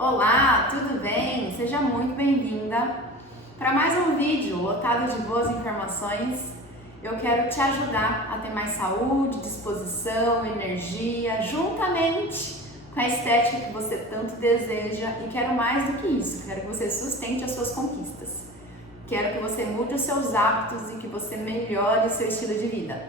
Olá, tudo bem? Seja muito bem-vinda para mais um vídeo lotado de boas informações. Eu quero te ajudar a ter mais saúde, disposição, energia, juntamente com a estética que você tanto deseja, e quero mais do que isso, quero que você sustente as suas conquistas. Quero que você mude os seus hábitos e que você melhore o seu estilo de vida.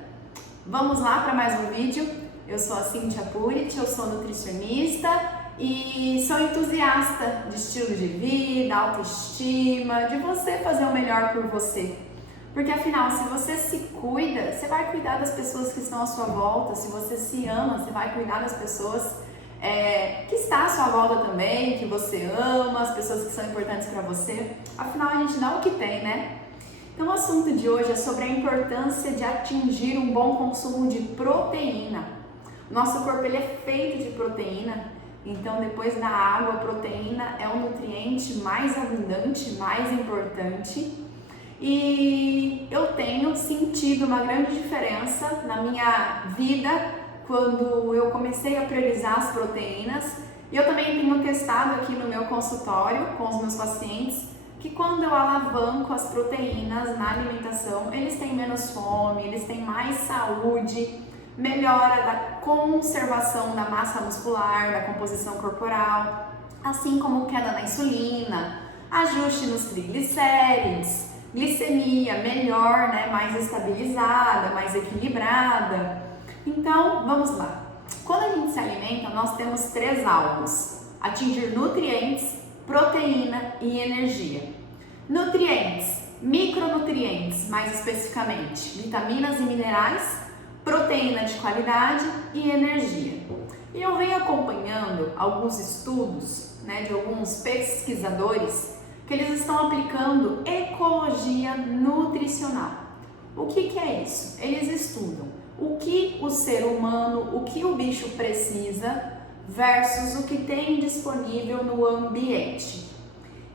Vamos lá para mais um vídeo. Eu sou a Cíntia Purit, eu sou nutricionista e sou entusiasta de estilo de vida, autoestima, de você fazer o melhor por você. Porque afinal, se você se cuida, você vai cuidar das pessoas que estão à sua volta. Se você se ama, você vai cuidar das pessoas que estão à sua volta também, que você ama, as pessoas que são importantes para você. Afinal, a gente dá o que tem, né? Então o assunto de hoje é sobre a importância de atingir um bom consumo de proteína. O nosso corpo ele é feito de proteína. Então, depois da água, a proteína é o nutriente mais abundante, mais importante. E eu tenho sentido uma grande diferença na minha vida quando eu comecei a priorizar as proteínas. E eu também tenho testado aqui no meu consultório com os meus pacientes que quando eu alavanco as proteínas na alimentação, eles têm menos fome, eles têm mais saúde, melhora da conservação da massa muscular, da composição corporal, assim como queda na insulina, ajuste nos triglicérides, glicemia melhor, mais estabilizada, mais equilibrada. Então, vamos lá. Quando a gente se alimenta, nós temos 3 alvos: atingir nutrientes, proteína e energia. Nutrientes, micronutrientes, mais especificamente, vitaminas e minerais, proteína de qualidade e energia. E eu venho acompanhando alguns estudos, de alguns pesquisadores que eles estão aplicando ecologia nutricional. O que é isso? Eles estudam o que o ser humano, o que o bicho precisa versus o que tem disponível no ambiente.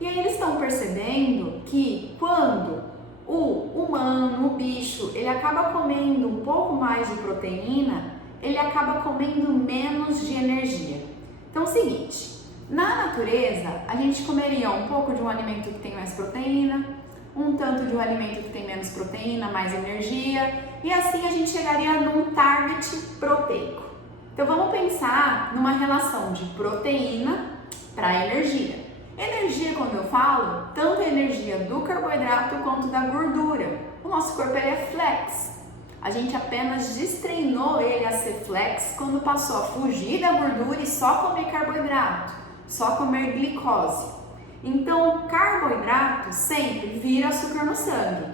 E aí eles estão percebendo que quando o humano, o bicho, ele acaba comendo um pouco mais de proteína, ele acaba comendo menos de energia. Então é o seguinte, na natureza a gente comeria um pouco de um alimento que tem mais proteína, um tanto de um alimento que tem menos proteína, mais energia, e assim a gente chegaria num target proteico. Então vamos pensar numa relação de proteína para energia. Energia, quando eu falo, tanto a energia do carboidrato quanto da gordura. O nosso corpo ele é flex. A gente apenas destreinou ele a ser flex quando passou a fugir da gordura e só comer carboidrato, só comer glicose. Então, o carboidrato sempre vira açúcar no sangue.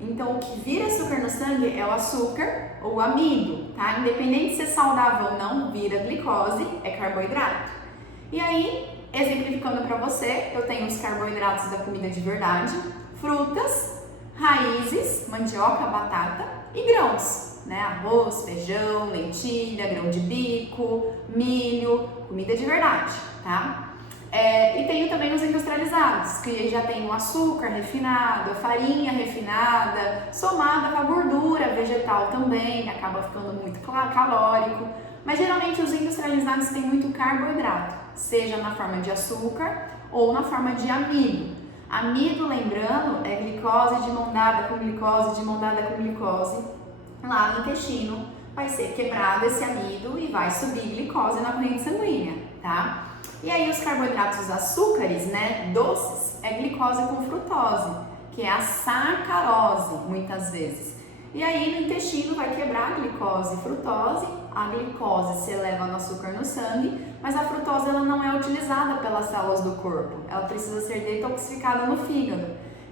Então, o que vira açúcar no sangue é o açúcar ou o amido, tá? Independente de ser saudável ou não, vira glicose, é carboidrato. E aí, exemplificando para você, eu tenho os carboidratos da comida de verdade, frutas, raízes, mandioca, batata e grãos, arroz, feijão, lentilha, grão de bico, milho, comida de verdade, tá? E tenho também os industrializados, que já tem o açúcar refinado, a farinha refinada, somada com a gordura vegetal também, que acaba ficando muito calórico. Mas geralmente os industrializados têm muito carboidrato, seja na forma de açúcar ou na forma de amido. Amido, lembrando, é glicose de mão dada com glicose, de mão dada com glicose. Lá no intestino vai ser quebrado esse amido e vai subir glicose na corrente sanguínea, tá? E aí os carboidratos, os açúcares, doces, é glicose com frutose, que é a sacarose, muitas vezes. E aí no intestino vai quebrar a glicose e frutose, a glicose se eleva no açúcar no sangue, mas a frutose ela não é utilizada pelas células do corpo, ela precisa ser detoxificada no fígado.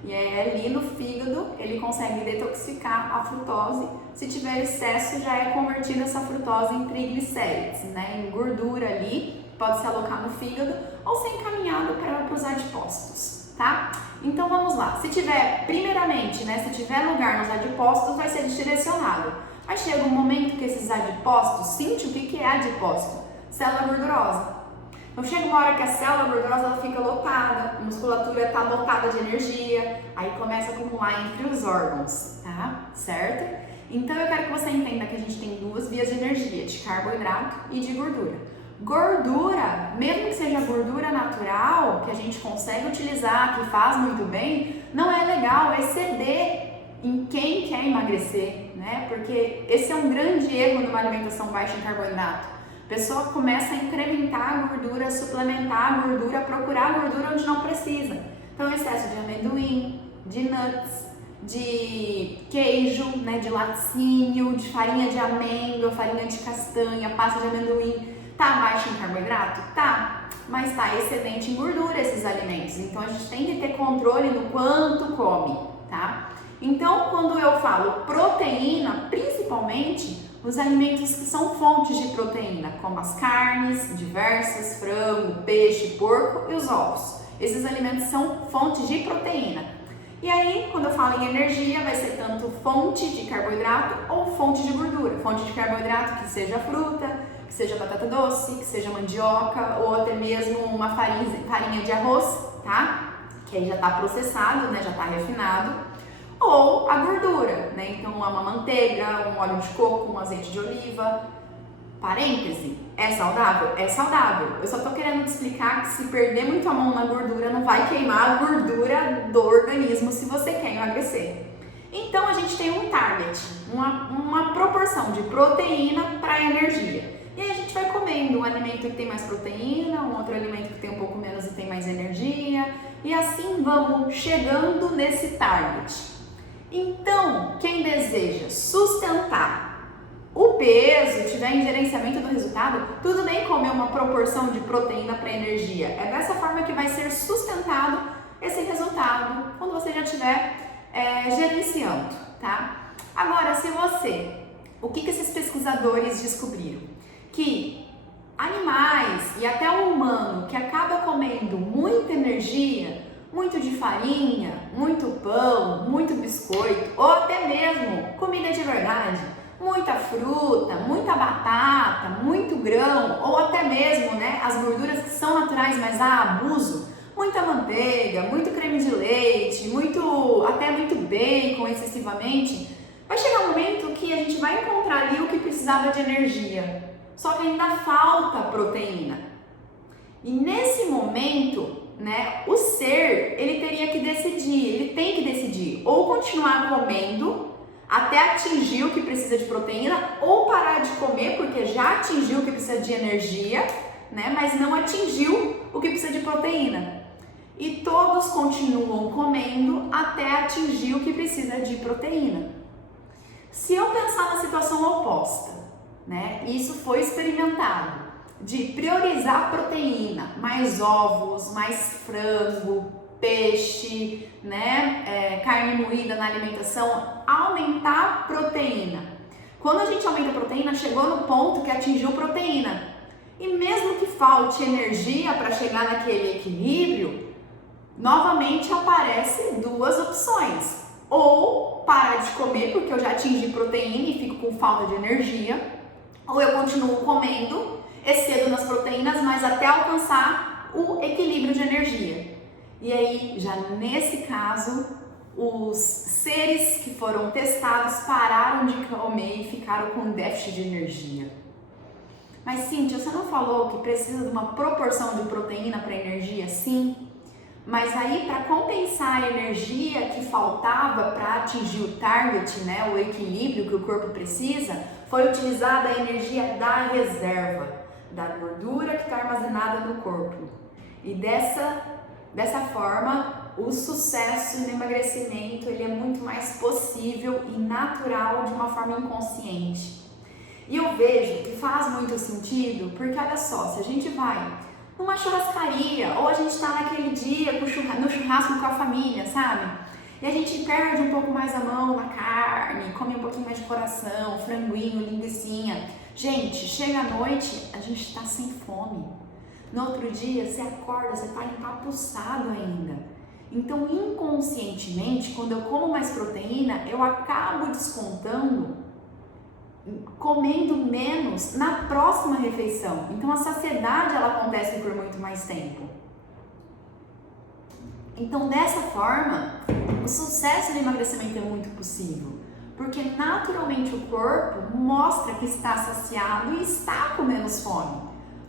E aí ali no fígado ele consegue detoxicar a frutose, se tiver excesso já é convertida essa frutose em triglicérides, em gordura ali, pode se alocar no fígado ou ser encaminhado para os adipócitos, tá? Então vamos lá, se tiver, primeiramente, se tiver lugar nos adipócitos, vai ser direcionado. Mas chega um momento que esses adipócitos, Cíntia, o que é adipócito? Célula gordurosa. Então chega uma hora que a célula gordurosa ela fica lotada, a musculatura está lotada de energia, aí começa a acumular entre os órgãos, tá? Certo? Então eu quero que você entenda que a gente tem 2 vias de energia, de carboidrato e de gordura. Gordura, mesmo que seja gordura natural, que a gente consegue utilizar, que faz muito bem, não é legal exceder em quem quer emagrecer, né? Porque esse é um grande erro numa alimentação baixa em carboidrato. A pessoa começa a incrementar a gordura, suplementar a gordura, procurar gordura onde não precisa. Então, excesso de amendoim, de nuts, de queijo, né, de laticínio, de farinha de amêndoa, farinha de castanha, pasta de amendoim. Tá baixo em carboidrato? Tá, mas tá excedente em gordura esses alimentos. Então, a gente tem que ter controle no quanto come, tá? Então, quando eu falo proteína, principalmente os alimentos que são fontes de proteína, como as carnes diversas, frango, peixe, porco e os ovos. Esses alimentos são fontes de proteína. E aí, quando eu falo em energia, vai ser tanto fonte de carboidrato ou fonte de gordura. Fonte de carboidrato que seja fruta, que seja batata doce, que seja mandioca ou até mesmo uma farinha de arroz, tá? Que aí já está processado, né? Já está refinado. Ou a gordura, né? Então, uma manteiga, um óleo de coco, um azeite de oliva. Parêntese, é saudável? É saudável. Eu só tô querendo te explicar que se perder muito a mão na gordura, não vai queimar a gordura do organismo se você quer emagrecer. Então, a gente tem um target, uma proporção de proteína para energia. E aí a gente vai comendo um alimento que tem mais proteína, um outro alimento que tem um pouco menos e tem mais energia. E assim vamos chegando nesse target. Então, quem deseja sustentar o peso, tiver em gerenciamento do resultado, tudo bem comer uma proporção de proteína para energia. É dessa forma que vai ser sustentado esse resultado quando você já estiver gerenciando, tá? Agora, o que esses pesquisadores descobriram? Que animais e até o humano que acaba comendo muita energia, muito de farinha, muito pão, muito biscoito ou até mesmo comida de verdade, muita fruta, muita batata, muito grão ou até mesmo, né, as gorduras que são naturais, mas há abuso, muita manteiga, muito creme de leite, até muito bacon excessivamente, vai chegar um momento que a gente vai encontrar ali o que precisava de energia, só que ainda falta proteína. E nesse momento, né, o ser, ele tem que decidir ou continuar comendo até atingir o que precisa de proteína ou parar de comer porque já atingiu o que precisa de energia, né, mas não atingiu o que precisa de proteína. E todos continuam comendo até atingir o que precisa de proteína. Se eu pensar na situação oposta, né, isso foi experimentado, de priorizar proteína, mais ovos, mais frango, peixe, né, carne moída na alimentação, aumentar proteína. Quando a gente aumenta a proteína, chegou no ponto que atingiu proteína. E mesmo que falte energia para chegar naquele equilíbrio, novamente aparecem duas opções. Ou parar de comer porque eu já atingi proteína e fico com falta de energia, ou eu continuo comendo, excedo nas proteínas, mas até alcançar o equilíbrio de energia. E aí, já nesse caso, os seres que foram testados pararam de comer e ficaram com déficit de energia. Mas Cíntia, você não falou que precisa de uma proporção de proteína para energia? Sim, mas aí para compensar a energia que faltava para atingir o target, né, o equilíbrio que o corpo precisa, foi utilizada a energia da reserva, da gordura que está armazenada no corpo. E dessa forma, o sucesso no emagrecimento ele é muito mais possível e natural de uma forma inconsciente. E eu vejo que faz muito sentido, porque olha só, se a gente vai numa churrascaria ou a gente está naquele dia no churrasco com a família, sabe? E a gente perde um pouco mais a mão na carne, come um pouquinho mais de coração, franguinho, linguicinha. Gente, chega à noite, a gente está sem fome. No outro dia, você acorda, você está empapuçado ainda. Então, inconscientemente, quando eu como mais proteína, eu acabo descontando, comendo menos na próxima refeição. Então, a saciedade, ela acontece por muito mais tempo. Então, dessa forma, o sucesso no emagrecimento é muito possível, porque naturalmente o corpo mostra que está saciado e está com menos fome.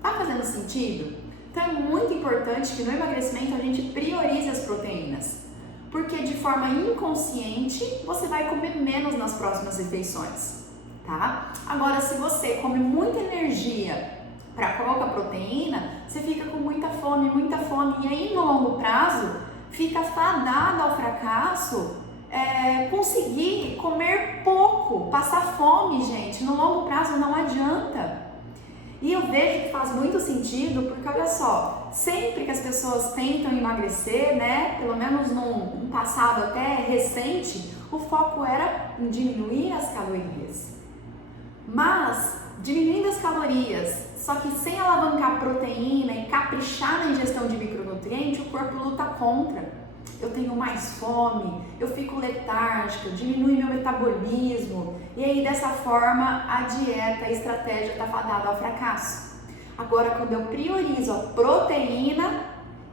Tá fazendo sentido? Então é muito importante que no emagrecimento a gente priorize as proteínas, porque de forma inconsciente você vai comer menos nas próximas refeições, tá? Agora, se você come muita energia para pouca proteína, você fica com muita fome, e aí no longo prazo fica fadado ao fracasso conseguir comer pouco, passar fome, gente, no longo prazo não adianta. E eu vejo que faz muito sentido, porque olha só, sempre que as pessoas tentam emagrecer, né, pelo menos num passado até recente, o foco era em diminuir as calorias. Mas, diminuindo as calorias, só que sem alavancar proteína e caprichar na ingestão de micronutrientes, o corpo luta contra. Eu tenho mais fome, eu fico letárgica, diminui meu metabolismo e aí dessa forma a dieta, a estratégia está fadada ao fracasso. Agora, quando eu priorizo a proteína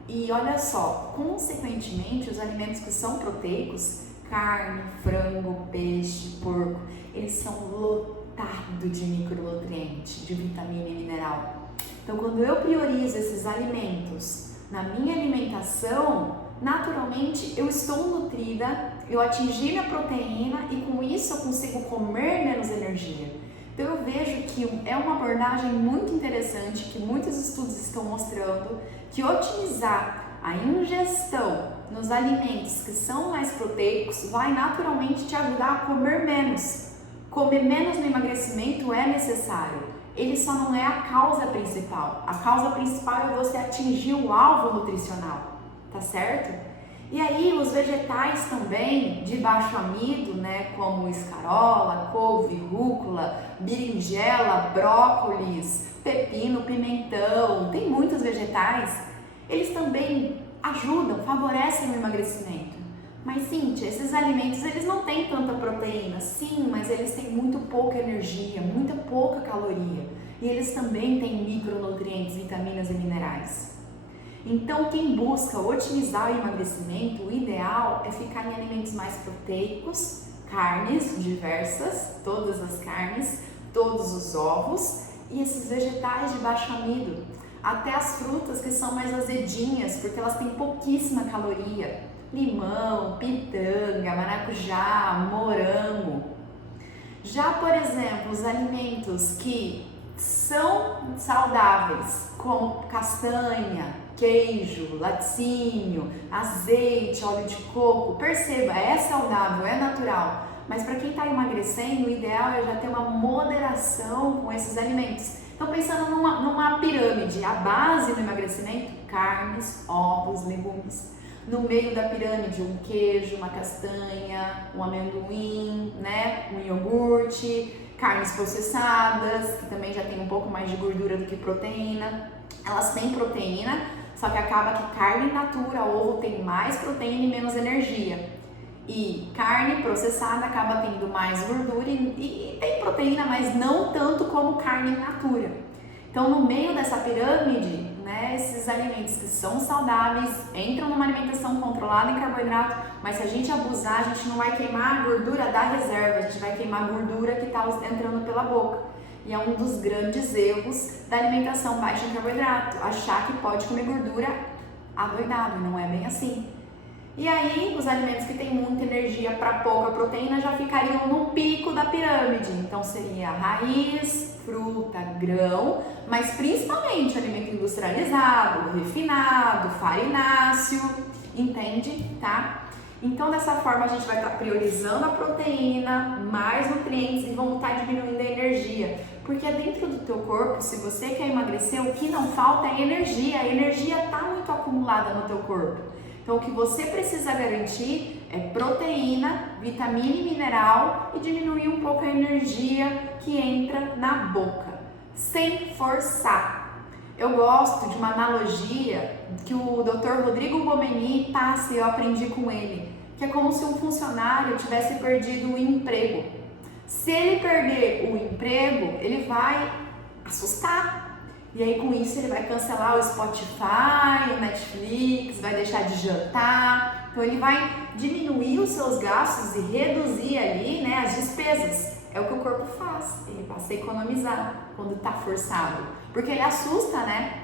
e olha só, consequentemente os alimentos que são proteicos, carne, frango, peixe, porco, eles são lotados de micronutrientes, de vitamina e mineral. Então, quando eu priorizo esses alimentos na minha alimentação, naturalmente eu estou nutrida, eu atingi minha proteína e com isso eu consigo comer menos energia. Então eu vejo que é uma abordagem muito interessante, que muitos estudos estão mostrando que otimizar a ingestão nos alimentos que são mais proteicos vai naturalmente te ajudar a comer menos. Comer menos no emagrecimento é necessário, ele só não é a causa principal. A causa principal é você atingir o alvo nutricional. Tá certo? E aí os vegetais também de baixo amido, né, como escarola, couve, rúcula, berinjela, brócolis, pepino, pimentão, tem muitos vegetais, eles também ajudam, favorecem o emagrecimento. Mas Cíntia, esses alimentos eles não têm tanta proteína, sim, mas eles têm muito pouca energia, muita pouca caloria. E eles também têm micronutrientes, vitaminas e minerais. Então, quem busca otimizar o emagrecimento, o ideal é ficar em alimentos mais proteicos, carnes diversas, todas as carnes, todos os ovos e esses vegetais de baixo amido, até as frutas que são mais azedinhas, porque elas têm pouquíssima caloria, limão, pitanga, maracujá, morango. Já, por exemplo, os alimentos que são saudáveis, como castanha, queijo, laticínio, azeite, óleo de coco, perceba, é saudável, é natural, mas para quem está emagrecendo, o ideal é já ter uma moderação com esses alimentos. Então, pensando numa pirâmide, a base do emagrecimento, carnes, ovos, legumes. No meio da pirâmide, um queijo, uma castanha, um amendoim, né, um iogurte, carnes processadas, que também já tem um pouco mais de gordura do que proteína. Elas têm proteína, só que acaba que carne in natura, ovo tem mais proteína e menos energia. E carne processada acaba tendo mais gordura e tem proteína, mas não tanto como carne in natura. Então, no meio dessa pirâmide, né, esses alimentos que são saudáveis entram numa alimentação controlada em carboidrato, mas se a gente abusar, a gente não vai queimar a gordura da reserva, a gente vai queimar a gordura que está entrando pela boca. E é um dos grandes erros da alimentação baixa em carboidrato, achar que pode comer gordura adoidado, não é bem assim. E aí, os alimentos que têm muita energia para pouca proteína já ficariam no pico da pirâmide. Então, seria raiz, fruta, grão, mas principalmente alimento industrializado, refinado, farináceo, entende? Tá? Então, dessa forma, a gente vai estar priorizando a proteína, mais nutrientes e vamos estar diminuindo a energia. Porque dentro do teu corpo, se você quer emagrecer, o que não falta é energia. A energia está muito acumulada no teu corpo. Então, o que você precisa garantir é proteína, vitamina e mineral e diminuir um pouco a energia que entra na boca, sem forçar. Eu gosto de uma analogia que o Dr. Rodrigo Bomeni passa e eu aprendi com ele, que é como se um funcionário tivesse perdido o emprego. Se ele perder o emprego, ele vai assustar. E aí com isso ele vai cancelar o Spotify, o Netflix, vai deixar de jantar. Então ele vai diminuir os seus gastos e reduzir ali, né, as despesas. É o que o corpo faz, ele passa a economizar. quando tá forçado, porque ele assusta, né?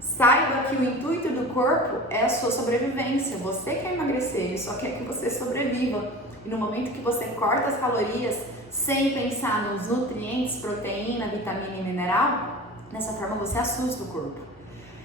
Saiba que o intuito do corpo é a sua sobrevivência. Você quer emagrecer, ele só quer que você sobreviva. E no momento que você corta as calorias sem pensar nos nutrientes, proteína, vitamina e mineral, dessa forma você assusta o corpo.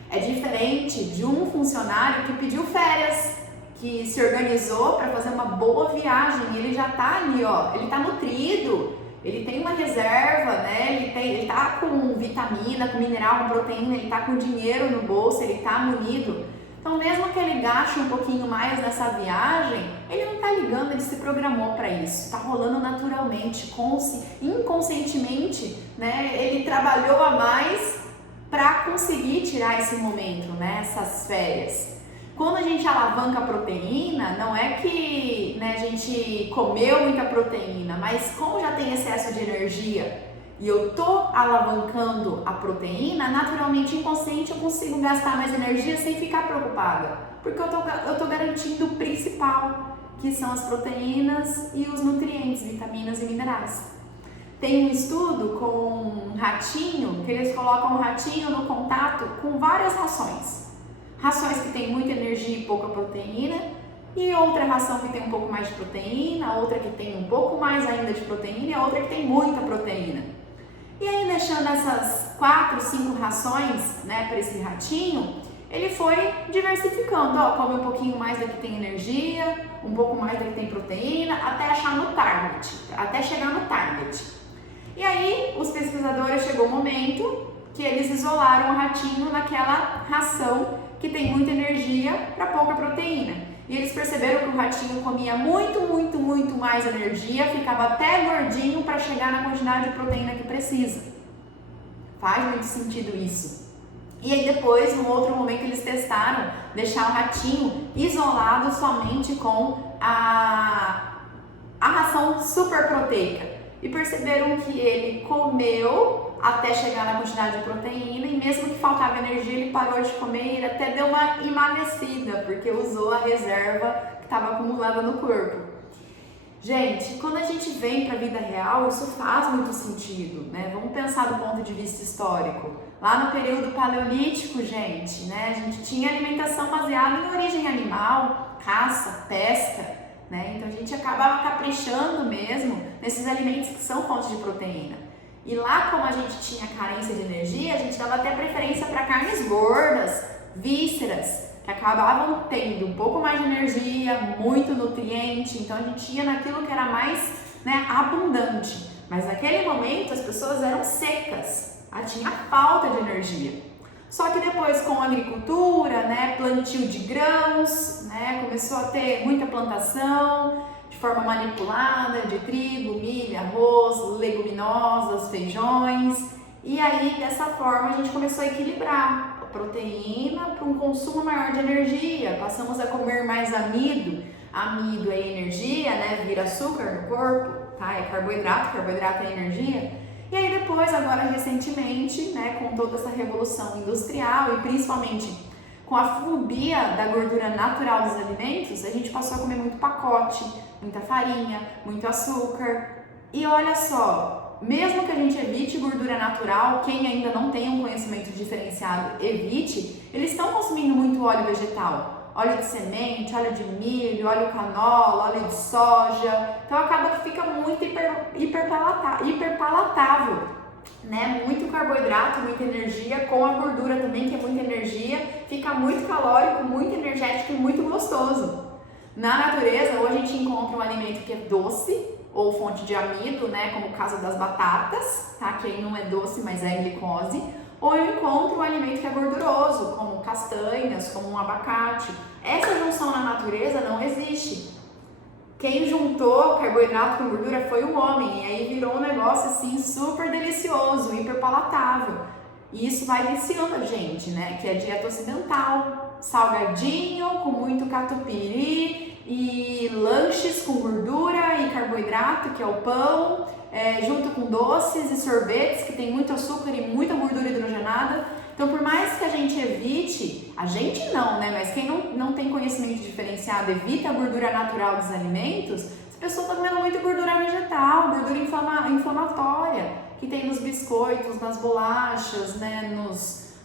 É diferente de um funcionário que pediu férias, que se organizou para fazer uma boa viagem, ele já tá ali, ó, ele tá nutrido, ele tem uma reserva, né? Ele tá com vitamina, com mineral, com proteína, ele tá com dinheiro no bolso, ele tá munido. Então, mesmo que ele gaste um pouquinho mais nessa viagem, ele não tá ligando, ele se programou para isso. Tá rolando naturalmente, inconscientemente, né? Ele trabalhou a mais para conseguir tirar esse momento, né? Essas férias. Quando a gente alavanca a proteína, não é que, né, a gente comeu muita proteína, mas como já tem excesso de energia e eu tô alavancando a proteína, naturalmente inconsciente eu consigo gastar mais energia sem ficar preocupada, porque eu tô garantindo o principal, que são as proteínas e os nutrientes, vitaminas e minerais. Tem um estudo com um ratinho, que eles colocam o ratinho no contato com várias rações. Rações que tem muita energia e pouca proteína, e outra ração que tem um pouco mais de proteína, outra que tem um pouco mais ainda de proteína e outra que tem muita proteína. E aí, deixando essas 4, 5 rações, né, para esse ratinho, ele foi diversificando, ó, come um pouquinho mais da que tem energia, um pouco mais da que tem proteína, até achar no target, até chegar no target. E aí, os pesquisadores chegou um momento que eles isolaram o ratinho naquela ração que tem muita energia para pouca proteína. E eles perceberam que o ratinho comia muito mais energia, ficava até gordinho para chegar na quantidade de proteína que precisa. Faz muito sentido isso. E aí depois, num outro momento, eles testaram deixar o ratinho isolado somente com a ração super proteica. E perceberam que ele comeu até chegar na quantidade de proteína e mesmo que faltava energia, ele parou de comer e ele até deu uma emagrecida, porque usou a reserva que estava acumulada no corpo. Gente, quando a gente vem para a vida real, isso faz muito sentido, né? Vamos pensar do ponto de vista histórico. Lá no período paleolítico, gente, né? A gente tinha alimentação baseada em origem animal, caça, pesca, né? Então a gente acabava caprichando mesmo nesses alimentos que são fontes de proteína. E lá, como a gente tinha carência de energia, a gente dava até preferência para carnes gordas, vísceras, que acabavam tendo um pouco mais de energia, muito nutriente, então a gente ia naquilo que era mais, né, abundante. Mas naquele momento as pessoas eram secas, tinha falta de energia. Só que depois, com a agricultura, né, plantio de grãos, né, começou a ter muita plantação de forma manipulada de trigo, milho, arroz, leguminosas, feijões. E aí, dessa forma, a gente começou a equilibrar a proteína para um consumo maior de energia. Passamos a comer mais amido. Amido é energia, né, vira açúcar no corpo, tá? É carboidrato, carboidrato é energia. E aí depois, agora recentemente, né, com toda essa revolução industrial e principalmente com a fobia da gordura natural dos alimentos, a gente passou a comer muito pacote, muita farinha, muito açúcar. E olha só, mesmo que a gente evite gordura natural, quem ainda não tem um conhecimento diferenciado, evite, eles estão consumindo muito óleo vegetal. Óleo de semente, óleo de milho, óleo canola, óleo de soja. Então acaba que fica muito hiperpalatável, né? Muito carboidrato, muita energia, com a gordura também, que é muita energia. Fica muito calórico, muito energético e muito gostoso. Na natureza, ou a gente encontra um alimento que é doce, ou fonte de amido, né? Como o caso das batatas, tá? Que aí não é doce, mas é glicose. Ou eu encontro um alimento que é gorduroso, como castanhas, como um abacate. Essa junção na natureza não existe. Quem juntou carboidrato com gordura foi o homem, e aí virou um negócio assim super delicioso, hiper palatável. E isso vai viciando a gente, né? Que é dieta ocidental, salgadinho com muito catupiry e lanches com gordura e carboidrato, que é o pão, junto com doces e sorvetes que tem muito açúcar e muita gordura hidrogenada. Então, por mais que a gente evite, a gente não, né? Mas quem não tem conhecimento diferenciado, evita a gordura natural dos alimentos, você A pessoa está comendo muito gordura vegetal, gordura inflamatória, que tem nos biscoitos, nas bolachas, né,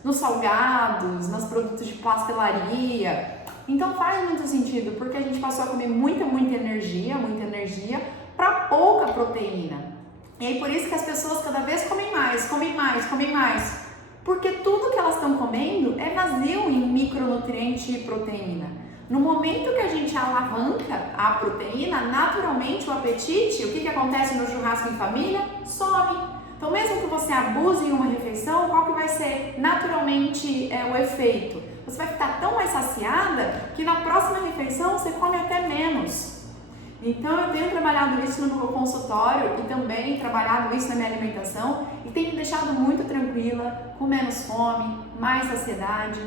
nos salgados, nos produtos de pastelaria. Então faz muito sentido, porque a gente passou a comer muita energia para pouca proteína. E aí por isso que as pessoas cada vez comem mais, porque tudo que elas estão comendo é vazio em micronutriente e proteína. No momento que a gente alavanca a proteína, naturalmente o apetite, o que acontece no churrasco em família? Some. Então mesmo que você abuse em uma refeição, qual que vai ser naturalmente o efeito? Você vai ficar tão mais saciada que na próxima refeição você come até menos. Então eu tenho trabalhado isso no meu consultório e também trabalhado isso na minha alimentação e tem me deixado muito tranquila, com menos fome, mais saciedade.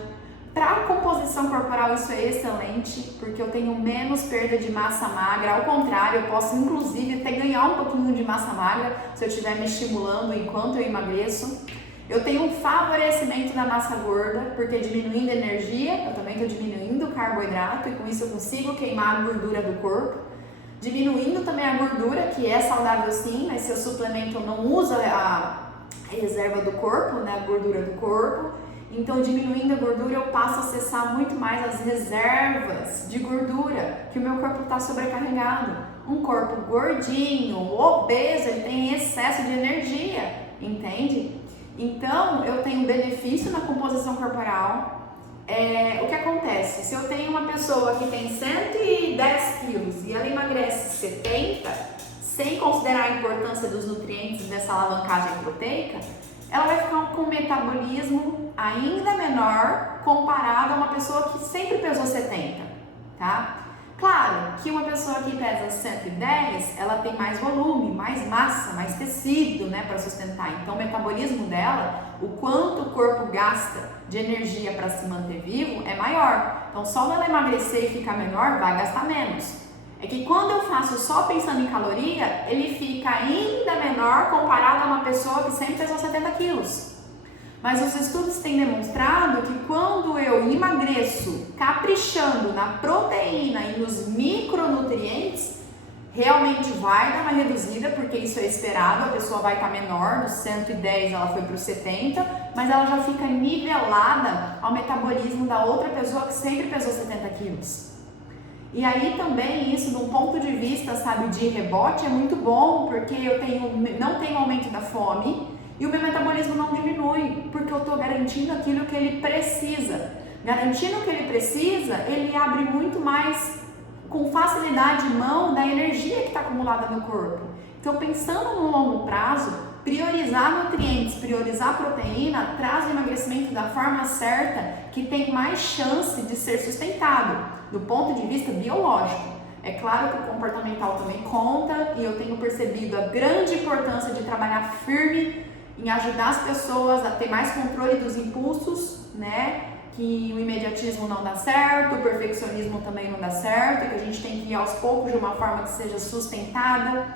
Para a composição corporal isso é excelente, porque eu tenho menos perda de massa magra, ao contrário, eu posso inclusive até ganhar um pouquinho de massa magra se eu estiver me estimulando enquanto eu emagreço. Eu tenho um favorecimento da massa gorda, porque diminuindo a energia, eu também estou diminuindo o carboidrato e com isso eu consigo queimar a gordura do corpo. Diminuindo também a gordura, que é saudável sim, mas se eu suplemento eu não uso a reserva do corpo, né, a gordura do corpo. Então diminuindo a gordura eu passo a acessar muito mais as reservas de gordura, que o meu corpo está sobrecarregado. Um corpo gordinho, obeso, ele tem excesso de energia, entende? Então eu tenho benefício na composição corporal. O que acontece? Se eu tenho uma pessoa que tem 110 quilos e ela emagrece 70, sem considerar a importância dos nutrientes dessa alavancagem proteica, ela vai ficar com um metabolismo ainda menor comparado a uma pessoa que sempre pesou 70, tá? Claro que uma pessoa que pesa 110, ela tem mais volume, mais massa, mais tecido, né, para sustentar. Então o metabolismo dela, o quanto o corpo gasta de energia para se manter vivo é maior. Então só ela emagrecer e ficar menor, vai gastar menos. É que quando eu faço só pensando em caloria, ele fica ainda menor comparado a uma pessoa que sempre pesou 70 quilos. Mas os estudos têm demonstrado que quando eu emagreço caprichando na proteína e nos micronutrientes, realmente vai dar uma reduzida, porque isso é esperado, a pessoa vai estar menor, dos 110 ela foi para os 70, mas ela já fica nivelada ao metabolismo da outra pessoa que sempre pesou 70 quilos. E aí também isso, de um ponto de vista, sabe, de rebote, é muito bom, porque eu não tenho aumento da fome, e o meu metabolismo não diminui, porque eu estou garantindo aquilo que ele precisa. Garantindo o que ele precisa, ele abre muito mais, com facilidade, mão da energia que está acumulada no corpo. Então, pensando no longo prazo, priorizar nutrientes, priorizar proteína, traz o emagrecimento da forma certa, que tem mais chance de ser sustentado, do ponto de vista biológico. É claro que o comportamental também conta, e eu tenho percebido a grande importância de trabalhar firme em ajudar as pessoas a ter mais controle dos impulsos, né? Que o imediatismo não dá certo, o perfeccionismo também não dá certo, que a gente tem que ir aos poucos de uma forma que seja sustentada.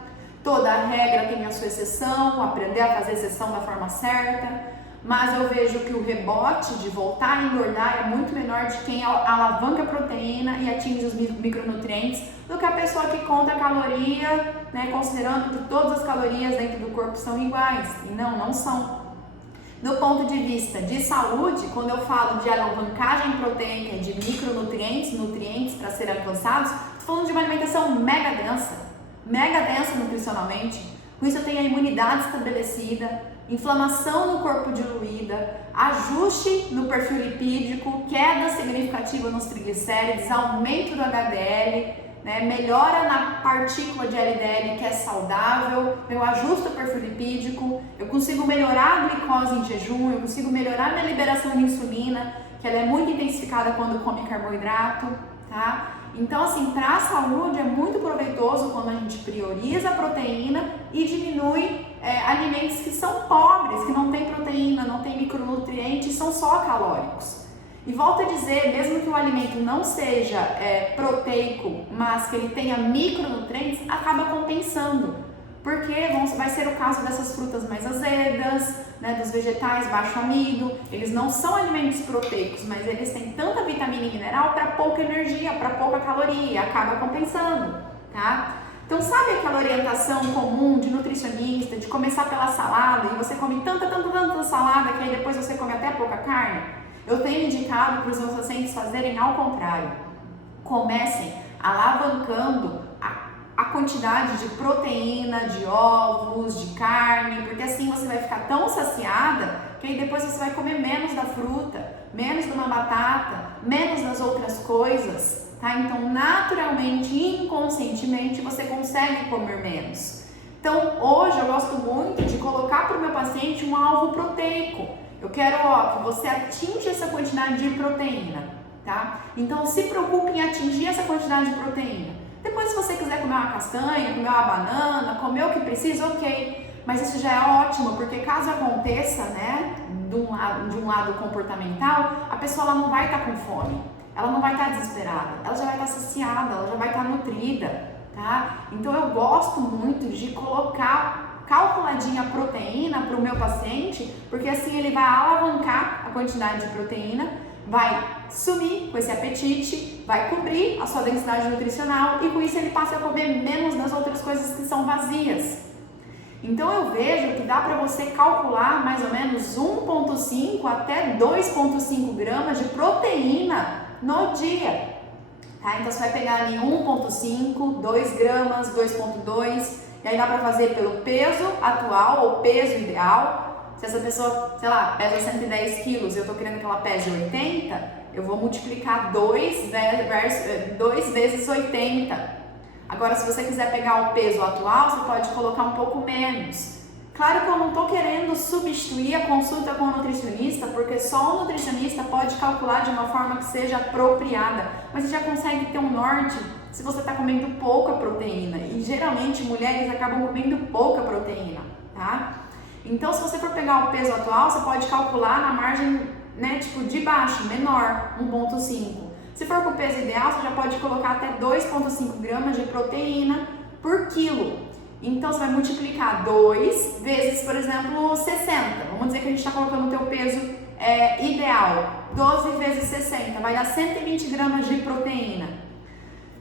Toda regra tem a sua exceção, aprender a fazer exceção da forma certa, mas eu vejo que o rebote de voltar a engordar é muito menor de quem alavanca a proteína e atinge os micronutrientes do que a pessoa que conta a caloria, né, considerando que todas as calorias dentro do corpo são iguais, e não são. Do ponto de vista de saúde, quando eu falo de alavancagem proteica, de micronutrientes, nutrientes para serem alcançados, estou falando de uma alimentação mega densa nutricionalmente. Com isso eu tenho a imunidade estabelecida, inflamação no corpo diluída, ajuste no perfil lipídico, queda significativa nos triglicérides, aumento do HDL, né, melhora na partícula de LDL, que é saudável, eu ajusto o perfil lipídico, eu consigo melhorar a glicose em jejum, eu consigo melhorar a minha liberação de insulina, que ela é muito intensificada quando come carboidrato, tá? Então, assim, para a saúde é muito proveitoso quando a gente prioriza a proteína e diminui alimentos que são pobres, que não tem proteína, não tem micronutrientes, são só calóricos. E volto a dizer, mesmo que o alimento não seja proteico, mas que ele tenha micronutrientes, acaba compensando. Porque vai ser o caso dessas frutas mais azedas, né, dos vegetais baixo amido. Eles não são alimentos proteicos, mas eles têm tanta vitamina e mineral para pouca energia, para pouca caloria, acaba compensando, tá? Então sabe aquela orientação comum de nutricionista, de começar pela salada e você come tanta salada que aí depois você come até pouca carne? Eu tenho indicado para os meus pacientes fazerem ao contrário. Comecem alavancando a quantidade de proteína, de ovos, de carne, porque assim você vai ficar tão saciada que aí depois você vai comer menos da fruta, menos de uma batata, menos das outras coisas. Tá? Então, naturalmente, inconscientemente, você consegue comer menos. Então, hoje eu gosto muito de colocar para o meu paciente um alvo proteico. Eu quero que você atinja essa quantidade de proteína, tá? Então, se preocupe em atingir essa quantidade de proteína. Depois, se você quiser comer uma castanha, comer uma banana, comer o que precisa, ok. Mas isso já é ótimo, porque caso aconteça, né, de um lado comportamental, a pessoa ela não vai estar com fome. Ela não vai estar desesperada, ela já vai estar saciada, ela já vai estar nutrida, tá? Então eu gosto muito de colocar calculadinha a proteína para o meu paciente, porque assim ele vai alavancar a quantidade de proteína, vai sumir com esse apetite, vai cobrir a sua densidade nutricional e com isso ele passa a comer menos das outras coisas que são vazias. Então eu vejo que dá para você calcular mais ou menos 1,5 até 2,5 gramas de proteína no dia, tá? Então você vai pegar ali 1,5, 2 gramas, 2,2, e aí dá pra fazer pelo peso atual ou peso ideal. Se essa pessoa, sei lá, pesa 110 quilos e eu tô querendo que ela pese 80, eu vou multiplicar 2 vezes 80. Agora, se você quiser pegar o peso atual, você pode colocar um pouco menos. Claro que eu não estou querendo substituir a consulta com o nutricionista, porque só o nutricionista pode calcular de uma forma que seja apropriada, mas você já consegue ter um norte se você está comendo pouca proteína, e geralmente mulheres acabam comendo pouca proteína, tá? Então, se você for pegar o peso atual, você pode calcular na margem, né, tipo de baixo, menor, 1,5. Se for com o peso ideal, você já pode colocar até 2,5 gramas de proteína por quilo. Então, você vai multiplicar 2 vezes, por exemplo, 60. Vamos dizer que a gente está colocando o teu peso ideal. 12 vezes 60 vai dar 120 gramas de proteína.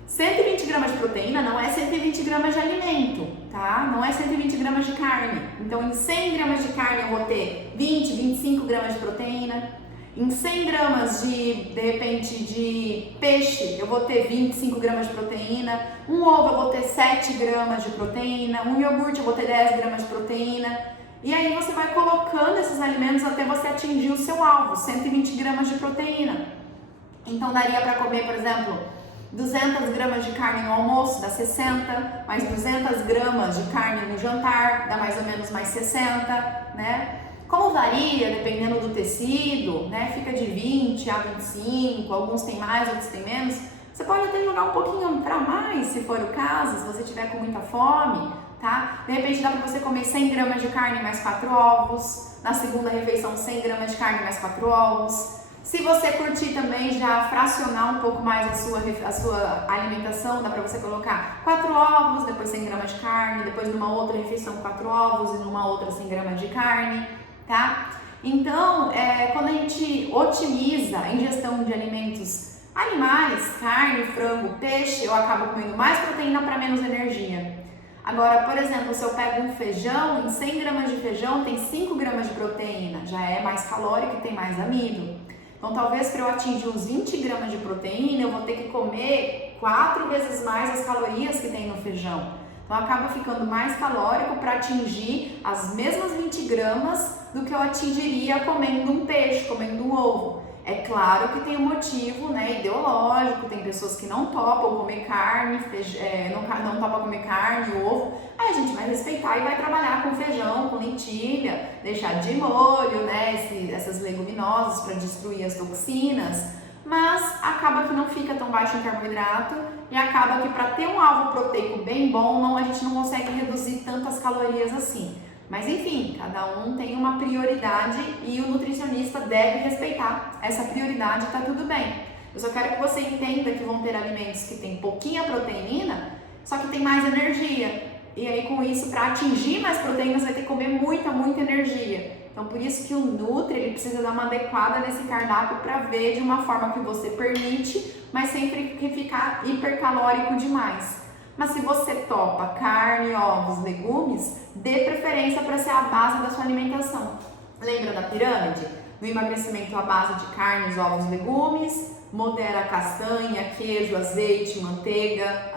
120 gramas de proteína não é 120 gramas de alimento, tá? Não é 120 gramas de carne. Então, em 100 gramas de carne eu vou ter 20, 25 gramas de proteína. Em 100 gramas de repente, de peixe, eu vou ter 25 gramas de proteína. Um ovo eu vou ter 7 gramas de proteína. Um iogurte eu vou ter 10 gramas de proteína. E aí você vai colocando esses alimentos até você atingir o seu alvo, 120 gramas de proteína. Então daria para comer, por exemplo, 200 gramas de carne no almoço, dá 60. Mais 200 gramas de carne no jantar, dá mais ou menos mais 60, né? Como varia, dependendo do tecido, né, fica de 20 a 25, alguns tem mais, outros tem menos. Você pode até jogar um pouquinho para mais, se for o caso, se você tiver com muita fome, tá? De repente dá para você comer 100 gramas de carne mais 4 ovos, na segunda refeição 100 gramas de carne mais 4 ovos. Se você curtir também já fracionar um pouco mais a sua alimentação, dá para você colocar 4 ovos, depois 100 gramas de carne, depois numa outra refeição 4 ovos e numa outra 100 gramas de carne. Tá? Então, quando a gente otimiza a ingestão de alimentos animais, carne, frango, peixe, eu acabo comendo mais proteína para menos energia. Agora, por exemplo, se eu pego um feijão, em 100 gramas de feijão tem 5 gramas de proteína, já é mais calórico e tem mais amido. Então, talvez para eu atingir os 20 gramas de proteína, eu vou ter que comer 4 vezes mais as calorias que tem no feijão. Então, acaba ficando mais calórico para atingir as mesmas 20 gramas do que eu atingiria comendo um peixe, comendo um ovo. É claro que tem um motivo, né, ideológico, tem pessoas que não topam comer carne, não topam comer carne, ovo. Aí a gente vai respeitar e vai trabalhar com feijão, com lentilha, deixar de molho, né, essas leguminosas para destruir as toxinas. Mas acaba que não fica tão baixo em carboidrato e acaba que para ter um alvo proteico bem bom, a gente não consegue reduzir tantas calorias assim. Mas enfim, cada um tem uma prioridade e o nutricionista deve respeitar essa prioridade e tá tudo bem. Eu só quero que você entenda que vão ter alimentos que tem pouquinha proteína, só que tem mais energia. E aí com isso, para atingir mais proteínas, vai ter que comer muita energia. Então, por isso que o Nutri, ele precisa dar uma adequada nesse cardápio para ver de uma forma que você permite, mas sem ficar hipercalórico demais. Mas se você topa carne, ovos, legumes, dê preferência para ser a base da sua alimentação. Lembra da pirâmide? No emagrecimento à base de carnes, ovos, legumes, modera castanha, queijo, azeite, manteiga,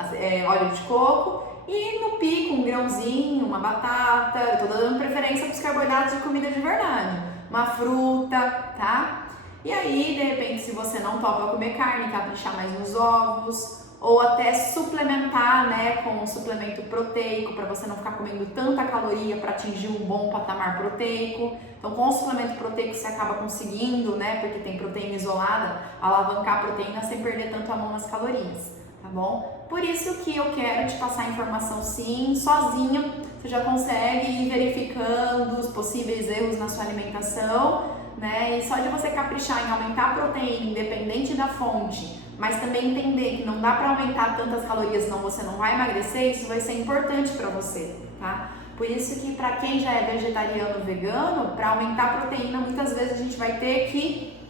óleo de coco. E no pico, um grãozinho, uma batata. Eu tô dando preferência para os carboidratos de comida de verdade. Uma fruta, tá? E aí, de repente, se você não topa comer carne, caprichar mais nos ovos, ou até suplementar, né, com um suplemento proteico, para você não ficar comendo tanta caloria para atingir um bom patamar proteico. Então, com o suplemento proteico você acaba conseguindo, né, porque tem proteína isolada, alavancar a proteína sem perder tanto a mão nas calorias, tá bom? Por isso que eu quero te passar informação sim, sozinho, você já consegue ir verificando os possíveis erros na sua alimentação, né, e só de você caprichar em aumentar a proteína, independente da fonte, mas também entender que não dá para aumentar tantas calorias, senão você não vai emagrecer, isso vai ser importante para você, tá? Por isso que para quem já é vegetariano ou vegano, para aumentar a proteína, muitas vezes a gente vai ter que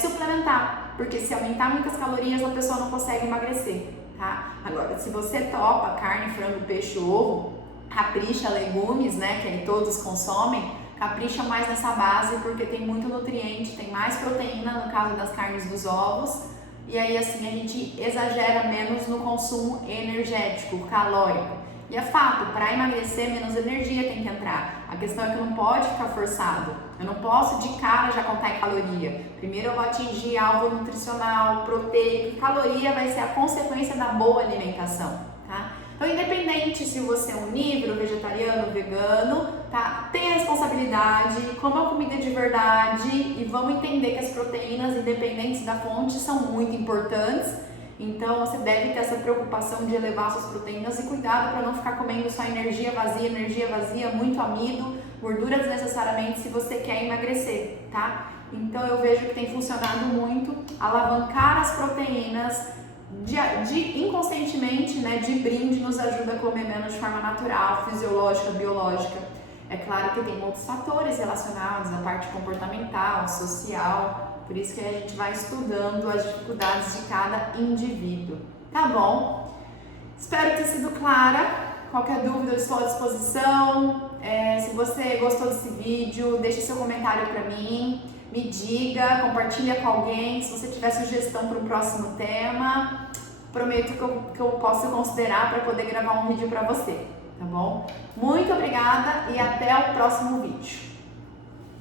suplementar, porque se aumentar muitas calorias, a pessoa não consegue emagrecer, tá? Agora, se você topa carne, frango, peixe, ovo, capricha legumes, né, que aí todos consomem, capricha mais nessa base, porque tem muito nutriente, tem mais proteína no caso das carnes dos ovos, e aí assim a gente exagera menos no consumo energético, calórico. E é fato, para emagrecer menos energia tem que entrar. A questão é que não pode ficar forçado. Eu não posso de cara já contar em caloria. Primeiro eu vou atingir alvo nutricional, proteico, e caloria vai ser a consequência da boa alimentação, tá? Então, independente se você é onívoro, vegetariano, vegano, tá? Tenha responsabilidade, coma comida de verdade e vamos entender que as proteínas, independentes da fonte, são muito importantes. Então, você deve ter essa preocupação de elevar suas proteínas e cuidado para não ficar comendo só energia vazia, muito amido, gordura desnecessariamente se você quer emagrecer, tá? Então, eu vejo que tem funcionado muito alavancar as proteínas inconscientemente, né, de brinde, nos ajuda a comer menos de forma natural, fisiológica, biológica. É claro que tem outros fatores relacionados à parte comportamental, social, por isso que a gente vai estudando as dificuldades de cada indivíduo. Tá bom? Espero ter sido clara. Qualquer dúvida eu estou à disposição. Se você gostou desse vídeo, deixe seu comentário para mim. Me diga, compartilha com alguém. Se você tiver sugestão para um próximo tema, prometo que eu possa considerar para poder gravar um vídeo para você, tá bom? Muito obrigada e até o próximo vídeo.